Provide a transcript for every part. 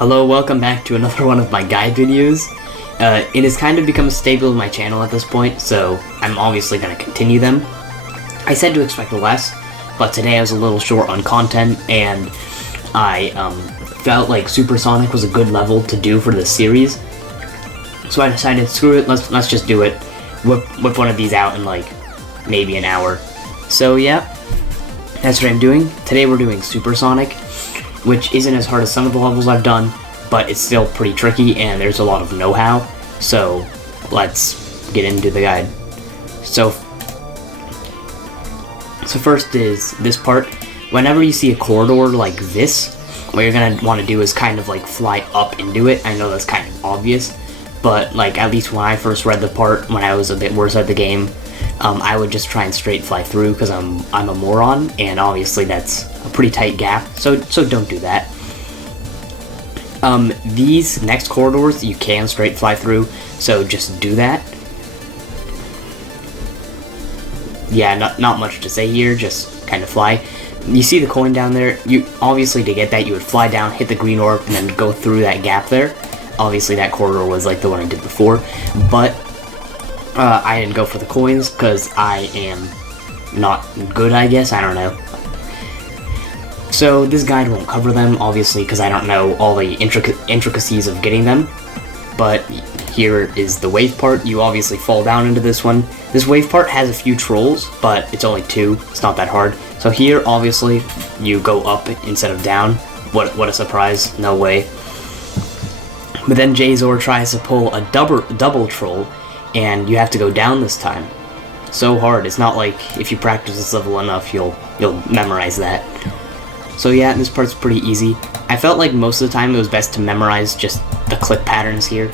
Hello, welcome back to another one of my guide videos. It has kind of become a staple of my channel at this point, so I'm obviously going to continue them. I said to expect less, but today I was a little short on content, and I felt like Supersonic was a good level to do for this series. So I decided, screw it, let's just do it. Whip one of these out in like maybe an hour. So yeah, that's what I'm doing. Today we're doing Supersonic, which isn't as hard as some of the levels I've done, but it's still pretty tricky and there's a lot of know-how. So let's get into the guide. So first is this part. Whenever you see a corridor like this, what you're gonna want to do is kind of like fly up into it. I know that's kind of obvious, but like at least when I first read the part, when I was a bit worse at the game, I would just try and straight fly through because I'm a moron, and obviously that's a pretty tight gap, so don't do that. These next corridors you can straight fly through, so just do that. Yeah, not much to say here, just kind of fly. You see the coin down there? You obviously, to get that, you would fly down, hit the green orb, and then go through that gap there. Obviously that corridor was like the one I did before, but I didn't go for the coins because I am not good, I guess. I don't know. So this guide won't cover them, obviously, because I don't know all the intricacies of getting them. But here is the wave part. You obviously fall down into this one. This wave part has a few trolls, but it's only 2. It's not that hard. So here, obviously, you go up instead of down. What a surprise. No way. But then Jazor tries to pull a double troll, and you have to go down this time. So hard. It's not like if you practice this level enough, you'll memorize that. So yeah, this part's pretty easy. I felt like most of the time it was best to memorize just the click patterns here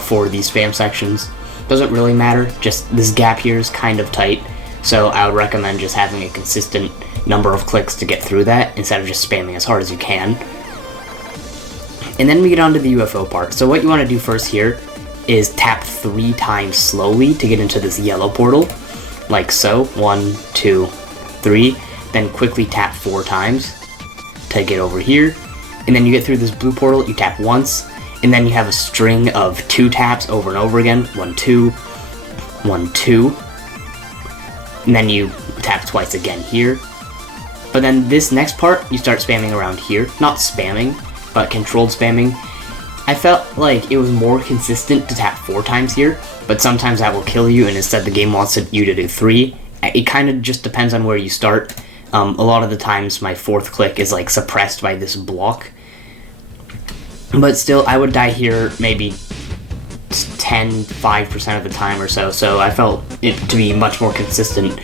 for these spam sections. Doesn't really matter, just this gap here is kind of tight, so I would recommend just having a consistent number of clicks to get through that instead of just spamming as hard as you can. And then we get on to the UFO part. So what you want to do first here is tap 3 times slowly to get into this yellow portal, like so. 1, 2, 3. Then quickly tap 4 times to get over here, and then you get through this blue portal. You tap once, and then you have a string of 2 taps over and over again. 1, 2, 1, 2, and then you tap twice again here. But then this next part, you start spamming around here. Not spamming, but controlled spamming. I felt like it was more consistent to tap 4 times here, but sometimes that will kill you, and instead the game wants you to do 3. It kind of just depends on where you start. A lot of the times my 4th click is like suppressed by this block. But still, I would die here maybe 5% of the time or so, so I felt it to be much more consistent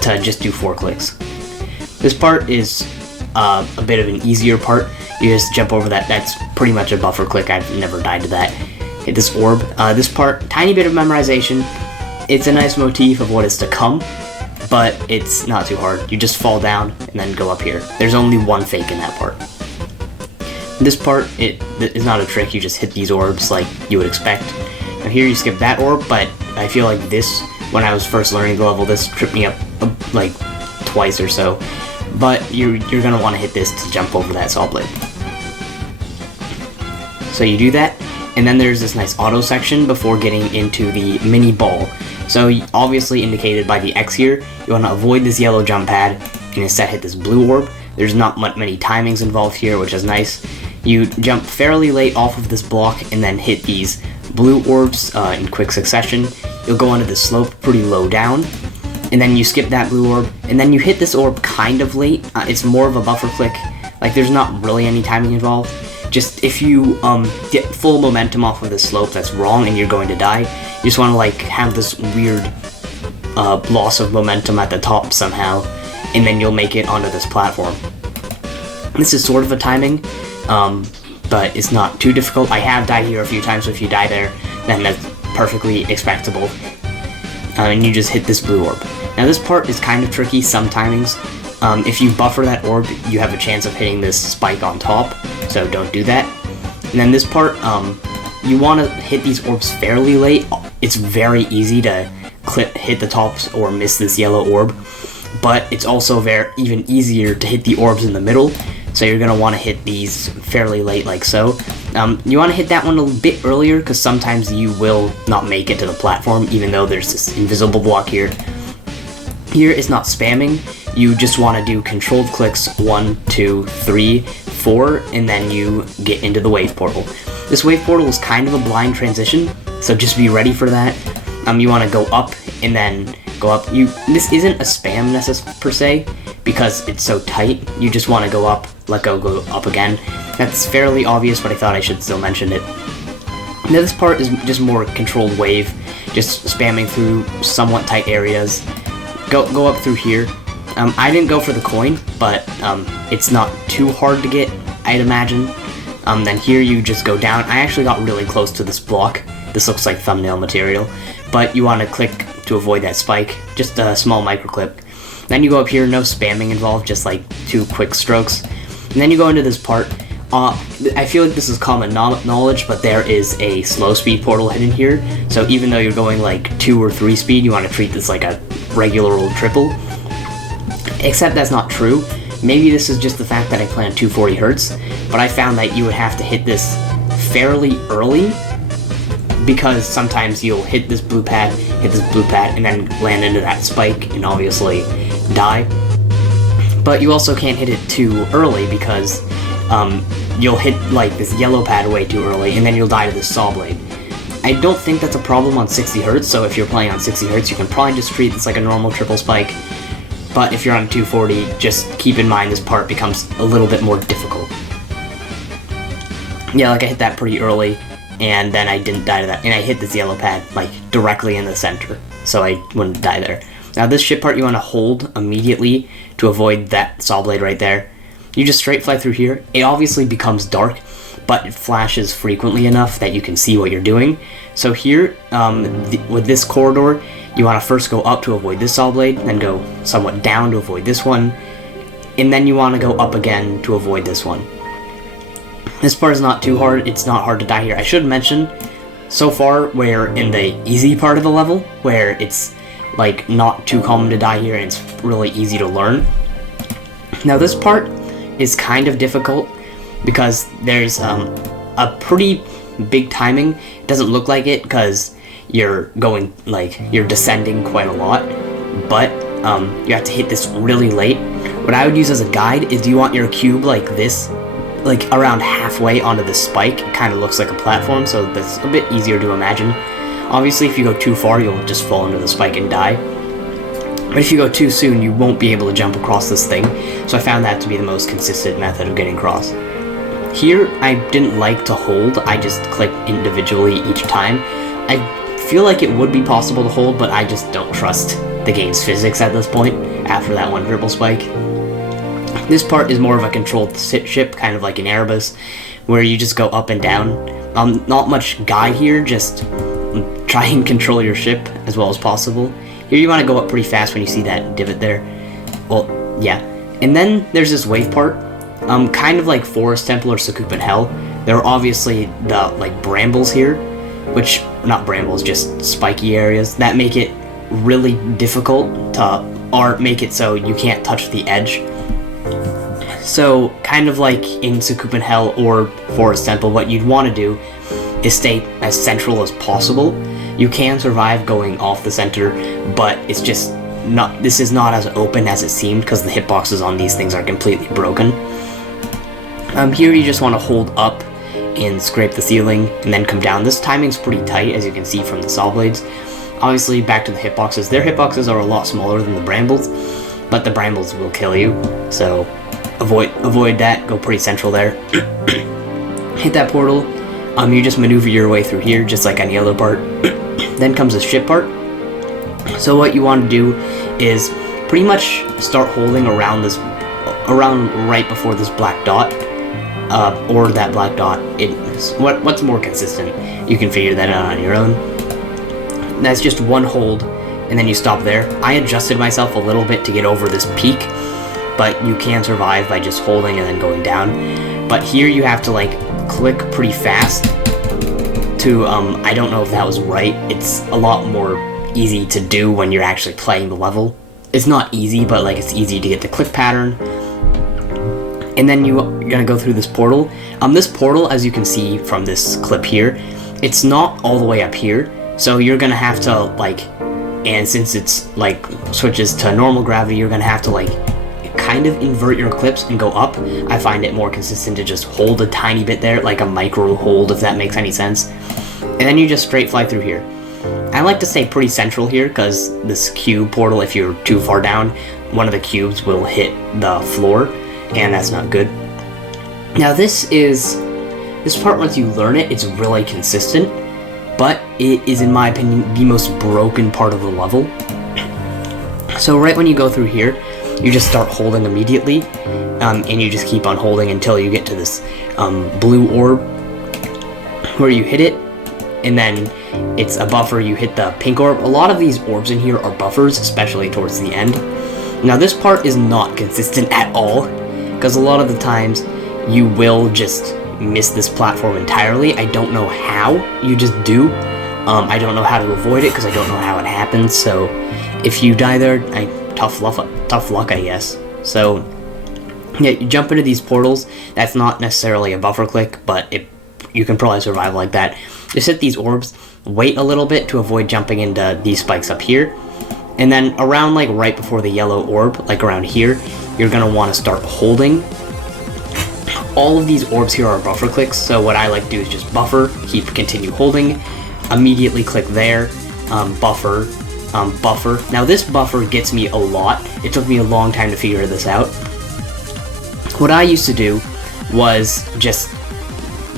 to just do 4 clicks. This part is a bit of an easier part. You just jump over that. That's pretty much a buffer click. I've never died to that. Hit this orb. This part, tiny bit of memorization. It's a nice motif of what is to come, but it's not too hard. You just fall down and then go up here. There's only 1 fake in that part. This part, it is not a trick. You just hit these orbs like you would expect. Now here you skip that orb, but I feel like this, when I was first learning the level, this tripped me up like twice or so. But you're going to want to hit this to jump over that saw blade. So you do that, and then there's this nice auto section before getting into the mini ball. So obviously indicated by the X here, you want to avoid this yellow jump pad and instead hit this blue orb. There's not many timings involved here, which is nice. You jump fairly late off of this block and then hit these blue orbs in quick succession. You'll go onto the slope pretty low down, and then you skip that blue orb, and then you hit this orb kind of late. It's more of a buffer click. Like, there's not really any timing involved. Just if you get full momentum off of this slope that's wrong and you're going to die, you just want to like have this weird loss of momentum at the top somehow, and then you'll make it onto this platform. This is sort of a timing, but it's not too difficult. I have died here a few times, so if you die there, then that's perfectly expectable. And you just hit this blue orb. Now this part is kind of tricky, some timings. If you buffer that orb, you have a chance of hitting this spike on top, so don't do that. And then this part, you want to hit these orbs fairly late. It's very easy to hit the tops or miss this yellow orb, but it's also even easier to hit the orbs in the middle, so you're going to want to hit these fairly late like so. You want to hit that one a bit earlier, because sometimes you will not make it to the platform, even though there's this invisible block here. Here is not spamming. You just want to do controlled clicks 1, 2, 3, 4, and then you get into the wave portal. This wave portal is kind of a blind transition, so just be ready for that. You want to go up and then go up. This isn't a spam per se, because it's so tight. You just want to go up, let go up again. That's fairly obvious, but I thought I should still mention it. Now this part is just more controlled wave, just spamming through somewhat tight areas. Go up through here. I didn't go for the coin, but it's not too hard to get, I'd imagine. Then here you just go down. I actually got really close to this block. This looks like thumbnail material, but you want to click to avoid that spike. Just a small microclip. Then you go up here, no spamming involved, just like 2 quick strokes. And then you go into this part. I feel like this is common knowledge, but there is a slow speed portal hidden here. So even though you're going like 2 or 3 speed, you want to treat this like a regular old triple. Except that's not true. Maybe this is just the fact that I play on 240 Hz, but I found that you would have to hit this fairly early, because sometimes you'll hit this blue pad, and then land into that spike and obviously die. But you also can't hit it too early, because you'll hit like this yellow pad way too early, and then you'll die to this saw blade. I don't think that's a problem on 60 Hz, so if you're playing on 60 Hz, you can probably just treat this like a normal triple spike. But if you're on 240, just keep in mind this part becomes a little bit more difficult. Yeah, like I hit that pretty early, and then I didn't die to that, and I hit this yellow pad like directly in the center, so I wouldn't die there. Now this ship part you want to hold immediately to avoid that saw blade right there. You just straight fly through here. It obviously becomes dark, but it flashes frequently enough that you can see what you're doing. So here, with this corridor, you want to first go up to avoid this saw blade, then go somewhat down to avoid this one, and then you want to go up again to avoid this one. This part is not too hard. It's not hard to die here. I should mention, so far we're in the easy part of the level, where it's like not too common to die here and it's really easy to learn. Now this part is kind of difficult because there's a pretty big timing. It doesn't look like it because you're going, like, you're descending quite a lot, but you have to hit this really late. What I would use as a guide is, do you want your cube like this, like around halfway onto the spike? It kind of looks like a platform, so that's a bit easier to imagine. Obviously if you go too far, you'll just fall into the spike and die, but if you go too soon, you won't be able to jump across this thing, so I found that to be the most consistent method of getting across. Here, I didn't like to hold, I just clicked individually each time. I feel like it would be possible to hold, but I just don't trust the game's physics at this point, after that one triple spike. This part is more of a controlled ship, kind of like an Erebus, where you just go up and down. Not much guide here, just try and control your ship as well as possible. Here you want to go up pretty fast when you see that divot there. Well, yeah. And then there's this wave part, kind of like Forest Temple or Sakupan Hell. There are obviously the like brambles here, which, not brambles, just spiky areas, that make it really difficult to, or make it so you can't touch the edge. So, kind of like in Sakupan Hell or Forest Temple, what you'd want to do is stay as central as possible. You can survive going off the center, but it's just not, this is not as open as it seemed, because the hitboxes on these things are completely broken. Here you just want to hold up and scrape the ceiling, and then come down. This timing's pretty tight, as you can see from the saw blades. Obviously, back to the hitboxes. Their hitboxes are a lot smaller than the brambles, but the brambles will kill you, so avoid that. Go pretty central there. Hit that portal. You just maneuver your way through here, just like any other part. Then comes the ship part. So what you want to do is pretty much start holding around this, around right before this black dot. Or that black dot. What's more consistent? You can figure that out on your own. That's just one hold, and then you stop there. I adjusted myself a little bit to get over this peak, but you can survive by just holding and then going down. But here you have to like click pretty fast to, I don't know if that was right. It's a lot more easy to do when you're actually playing the level. It's not easy, but like it's easy to get the click pattern. and then you're gonna go through this portal. This portal, as you can see from this clip here, it's not all the way up here, so you're gonna have to like, and since it's like switches to normal gravity, you're gonna have to like kind of invert your eclipse and go up. I find it more consistent to just hold a tiny bit there, like a micro hold, if that makes any sense. And then you just straight fly through here. I like to stay pretty central here because this cube portal, if you're too far down, one of the cubes will hit the floor, and that's not good. Now this part, once you learn it, it's really consistent, but it is, in my opinion, the most broken part of the level. So right when you go through here, you just start holding immediately, and you just keep on holding until you get to this blue orb, where you hit it, and then it's a buffer. You hit the pink orb. A lot of these orbs in here are buffers, especially towards the end. Now this part is not consistent at all, because a lot of the times you will just miss this platform entirely. I don't know how, you just do. I don't know how to avoid it because I don't know how it happens, so if you die there, tough luck, I guess. So yeah, you jump into these portals. That's not necessarily a buffer click, but you can probably survive like that. Just hit these orbs, wait a little bit to avoid jumping into these spikes up here, and then around like right before the yellow orb, like around here, you're gonna want to start holding. All of these orbs here are buffer clicks, so what I like to do is just buffer, continue holding, immediately click there, buffer. Now this buffer gets me a lot. It took me a long time to figure this out. What I used to do was just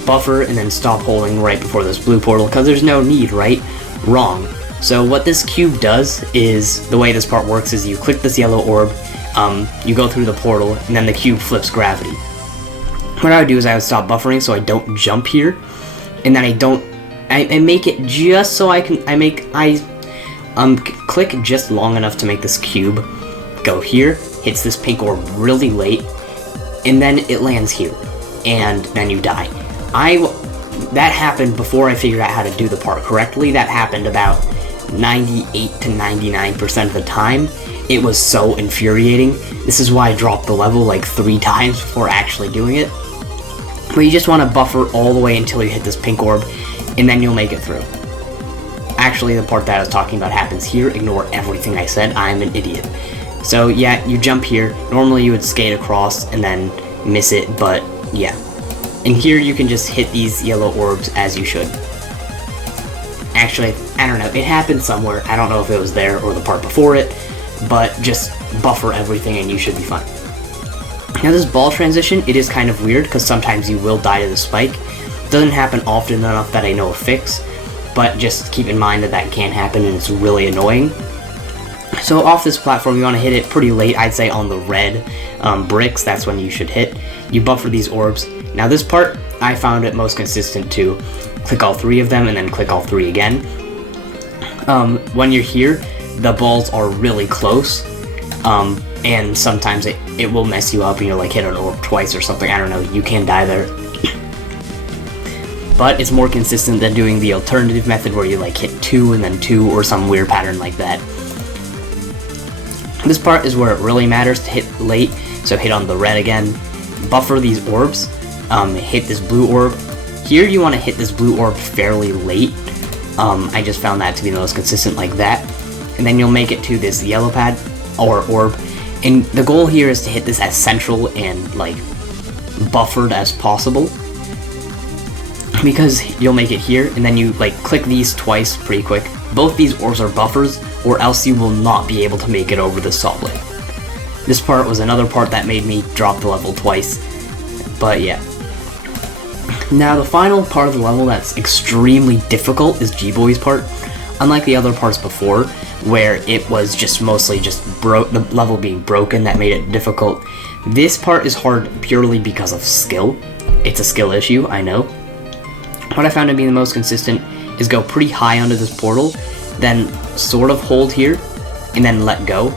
buffer and then stop holding right before this blue portal, because there's no need, right? Wrong. So what this cube does is, the way this part works is you click this yellow orb, you go through the portal, and then the cube flips gravity. What I would do is I would stop buffering so I don't jump here, and then I make it just so I click just long enough to make this cube go here, hits this pink orb really late, and then it lands here, and then you die. That happened before I figured out how to do the part correctly. That happened about 98 to 99% of the time. It was so infuriating. This is why I dropped the level like 3 times before actually doing it. But you just want to buffer all the way until you hit this pink orb, and then you'll make it through. Actually, the part that I was talking about happens here. Ignore everything I said. I'm an idiot. So yeah, you jump here. Normally you would skate across and then miss it, but yeah. And here you can just hit these yellow orbs as you should. Actually, I don't know. It happened somewhere. I don't know if it was there or the part before it, but just buffer everything and you should be fine. Now this ball transition, it is kind of weird because sometimes you will die to the spike. It doesn't happen often enough that I know a fix, but just keep in mind that that can happen and it's really annoying. So off this platform, you want to hit it pretty late, I'd say on the red bricks. That's when you should hit. You buffer these orbs. Now this part, I found it most consistent to click all 3 of them and then click all 3 again. When you're here, the balls are really close, and sometimes it will mess you up and you'll like hit an orb twice or something. I don't know, you can die there. But it's more consistent than doing the alternative method where you like hit 2 and then 2 or some weird pattern like that. This part is where it really matters to hit late, so hit on the red again, buffer these orbs, hit this blue orb. Here you want to hit this blue orb fairly late. I just found that to be the most consistent like that. And then you'll make it to this yellow pad or orb. And the goal here is to hit this as central and like buffered as possible, because you'll make it here and then you like click these twice pretty quick. Both these orbs are buffers, or else you will not be able to make it over the solid. This part was another part that made me drop the level twice, but yeah. Now the final part of the level that's extremely difficult is G-Boy's part. Unlike the other parts before, where it was just mostly just the level being broken that made it difficult, this part is hard purely because of skill. It's a skill issue, I know. What I found to be the most consistent is go pretty high onto this portal, then sort of hold here, and then let go.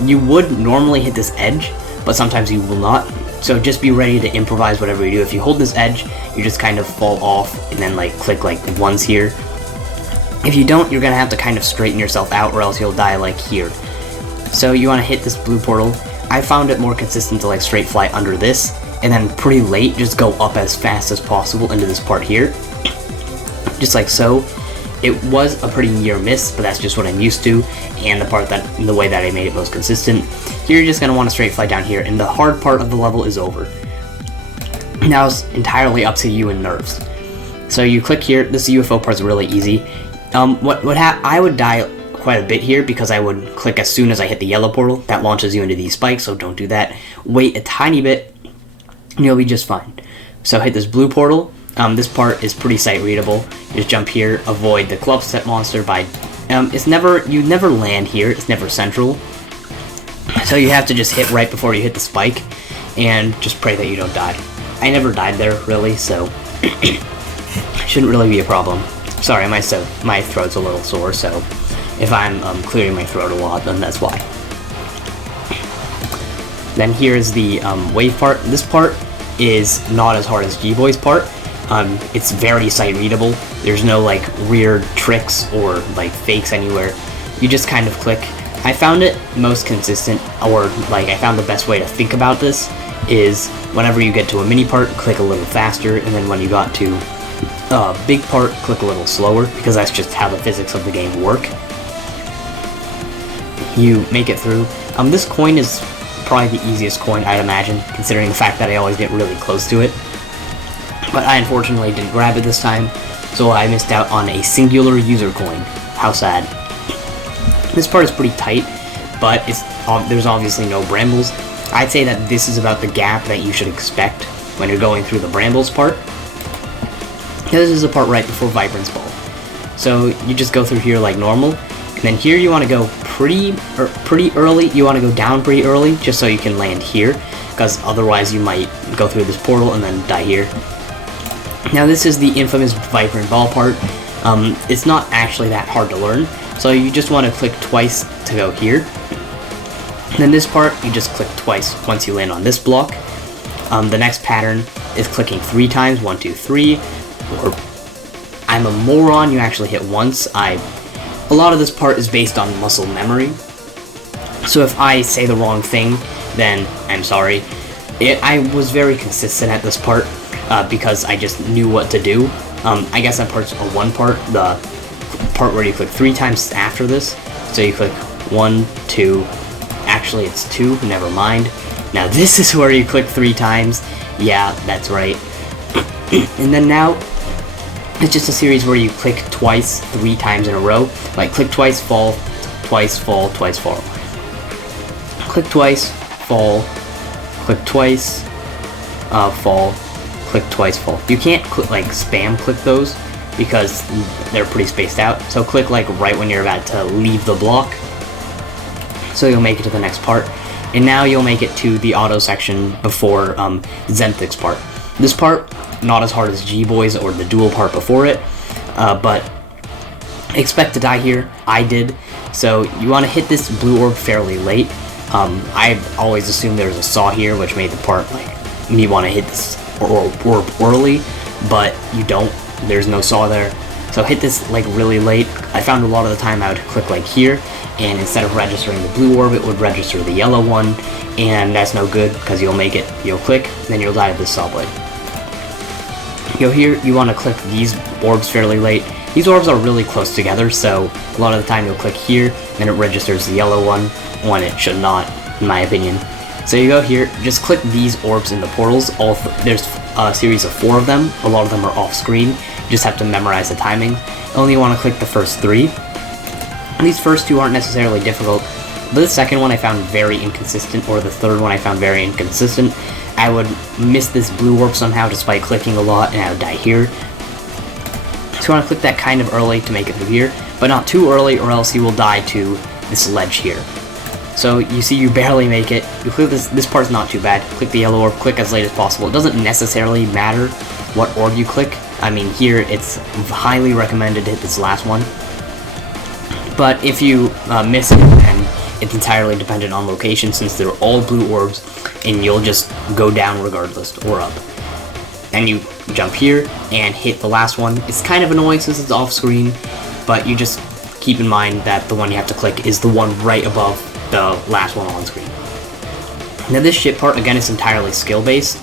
You would normally hit this edge, but sometimes you will not, so just be ready to improvise whatever you do. If you hold this edge, you just kind of fall off, and then like click like once here. If you don't, you're gonna have to kind of straighten yourself out, or else you'll die like here. So you want to hit this blue portal, I found it more consistent to like straight fly under this, and then pretty late just go up as fast as possible into this part here, just like so. It was a pretty near miss, but that's just what I'm used to, and the way that I made it most consistent. Here you're just going to want to straight fly down here, and the hard part of the level is over. Now it's entirely up to you and nerves. So you click here. This UFO part's really easy. I would die quite a bit here because I would click as soon as I hit the yellow portal. That launches you into these spikes, so don't do that. Wait a tiny bit, and you'll be just fine. So hit this blue portal. This part is pretty sight readable. Just jump here, avoid the club set monster by. You never land here. It's never central. So you have to just hit right before you hit the spike, and just pray that you don't die. I never died there really, so shouldn't really be a problem. Sorry, my throat's a little sore, so if I'm clearing my throat a lot, then that's why. Then here's the wave part. This part is not as hard as G-Boy's part. It's very sight readable. There's no like weird tricks or like fakes anywhere. You just kind of click. I found it most consistent, or like I found the best way to think about this is whenever you get to a mini part, click a little faster, and then when you got to a big part, click a little slower, because that's just how the physics of the game work. You make it through. This coin is probably the easiest coin, I'd imagine, considering the fact that I always get really close to it. But I unfortunately didn't grab it this time, so I missed out on a singular user coin. How sad. This part is pretty tight, but there's obviously no brambles. I'd say that this is about the gap that you should expect when you're going through the brambles part. This is the part right before Vibrance Ball. So you just go through here like normal, and then here you want to go pretty early. You want to go down pretty early, just so you can land here, because otherwise you might go through this portal and then die here. Now this is the infamous Vibrant Ball part. It's not actually that hard to learn, so you just want to click twice to go here. And then this part, you just click twice once you land on this block. The next pattern is clicking 3 times, 1, 2, 3, or I'm a moron, you actually hit once. A lot of this part is based on muscle memory, so if I say the wrong thing, then I'm sorry. I was very consistent at this part because I just knew what to do. I guess that part's a 1 part, the part where you click 3 times after this. So you click 1, 2, actually it's 2, never mind. Now this is where you click 3 times. Yeah, that's right. And then now, it's just a series where you click twice, 3 times in a row. Like click twice, fall, twice, fall, twice, fall. Click twice, fall, click twice, fall, click twice, fall. You can't like spam click those because they're pretty spaced out. So click like right when you're about to leave the block. So you'll make it to the next part. And now you'll make it to the auto section before Zenthic's part. This part, not as hard as G-Boy's or the dual part before it, but expect to die here. I did. So you want to hit this blue orb fairly late. I always assumed there was a saw here, which made the part like me want to hit this orb early, but you don't. There's no saw there. So hit this like really late. I found a lot of the time I would click like here, and instead of registering the blue orb, it would register the yellow one, and that's no good because you'll click, then you'll die to this saw blade. Go here, you want to click these orbs fairly late. These orbs are really close together, so a lot of the time you'll click here, then it registers the yellow one, when it should not, in my opinion. So you go here, just click these orbs in the portals. There's a series of 4 of them. A lot of them are off screen. You just have to memorize the timing. Only want to click the first 3. And these first 2 aren't necessarily difficult, but the second one I found very inconsistent, or the third one I found very inconsistent. I would miss this blue orb somehow despite clicking a lot, and I would die here. So you want to click that kind of early to make it through here, but not too early or else you will die to this ledge here. So you see you barely make it. You click this part's not too bad. Click the yellow orb, click as late as possible. It doesn't necessarily matter what orb you click. I mean, here it's highly recommended to hit this last one. But if you miss it, then it's entirely dependent on location, since they're all blue orbs, and you'll just go down regardless, or up. And you jump here and hit the last one. It's kind of annoying since it's off screen, but you just keep in mind that the one you have to click is the one right above the last one on screen. Now this ship part, again, is entirely skill-based,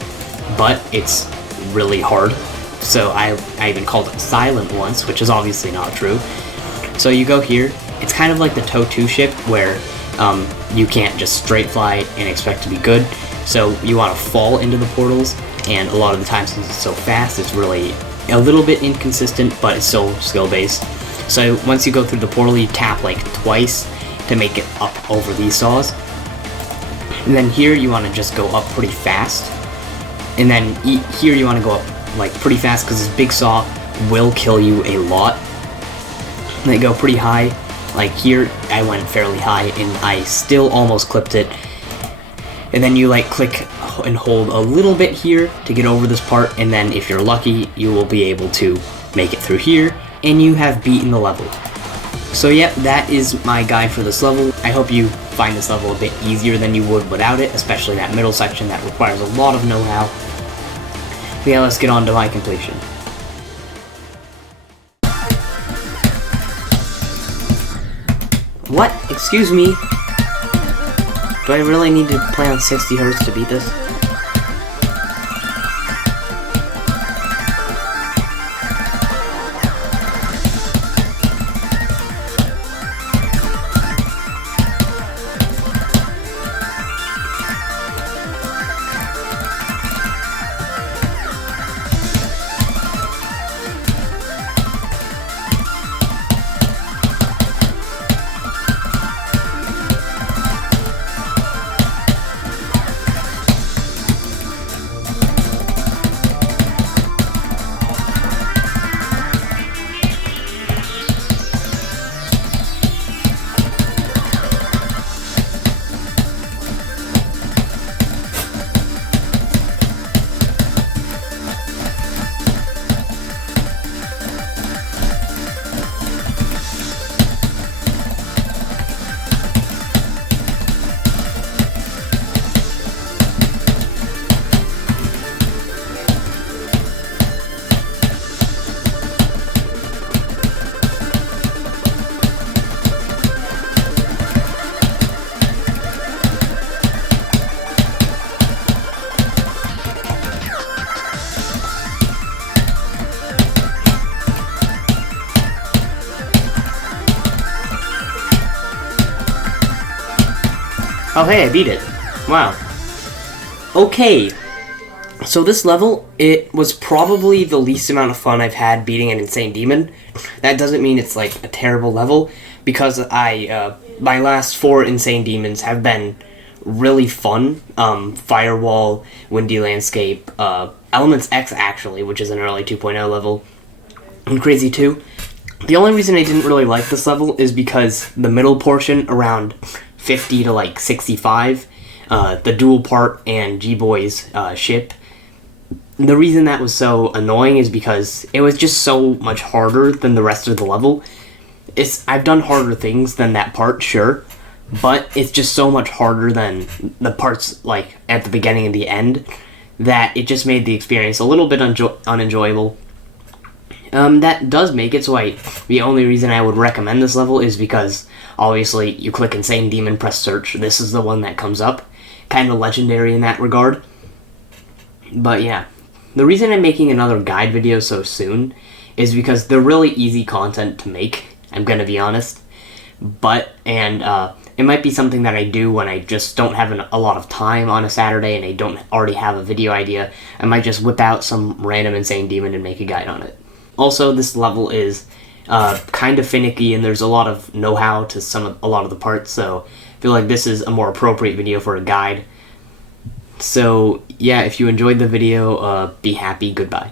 but it's really hard. So I even called it silent once, which is obviously not true. So you go here, it's kind of like the TOE 2 ship, where you can't just straight fly and expect to be good. So you want to fall into the portals, and a lot of the times since it's so fast, it's really a little bit inconsistent, but it's still skill-based. So once you go through the portal, you tap like twice to make it up over these saws. And then here you want to just go up pretty fast. And then here you want to go up like pretty fast because this big saw will kill you a lot. And they go pretty high. Like here, I went fairly high and I still almost clipped it. And then you like click and hold a little bit here to get over this part, and then if you're lucky, you will be able to make it through here, and you have beaten the level. So yeah, that is my guide for this level. I hope you find this level a bit easier than you would without it, especially that middle section that requires a lot of know-how. But yeah, let's get on to my completion. What? Excuse me? Do I really need to play on 60 Hz to beat this? Oh hey, I beat it. Wow. Okay. So this level, it was probably the least amount of fun I've had beating an Insane Demon. That doesn't mean it's like a terrible level, because my last 4 Insane Demons have been really fun. Firewall, Windy Landscape, Elements X actually, which is an early 2.0 level, and Crazy 2. The only reason I didn't really like this level is because the middle portion around 50 to like 65, the dual part and G-Boy's ship. The reason that was so annoying is because it was just so much harder than the rest of the level. I've done harder things than that part, sure, but it's just so much harder than the parts like at the beginning and the end that it just made the experience a little bit unenjoyable. That does make it so the only reason I would recommend this level is because obviously you click Insane Demon, press search, this is the one that comes up. Kind of legendary in that regard. But yeah, the reason I'm making another guide video so soon is because they're really easy content to make, I'm gonna be honest. It might be something that I do when I just don't have a lot of time on a Saturday and I don't already have a video idea. I might just whip out some random Insane Demon and make a guide on it. Also, this level is kind of finicky and there's a lot of know-how to a lot of the parts, so I feel like this is a more appropriate video for a guide. So yeah, if you enjoyed the video, be happy, goodbye.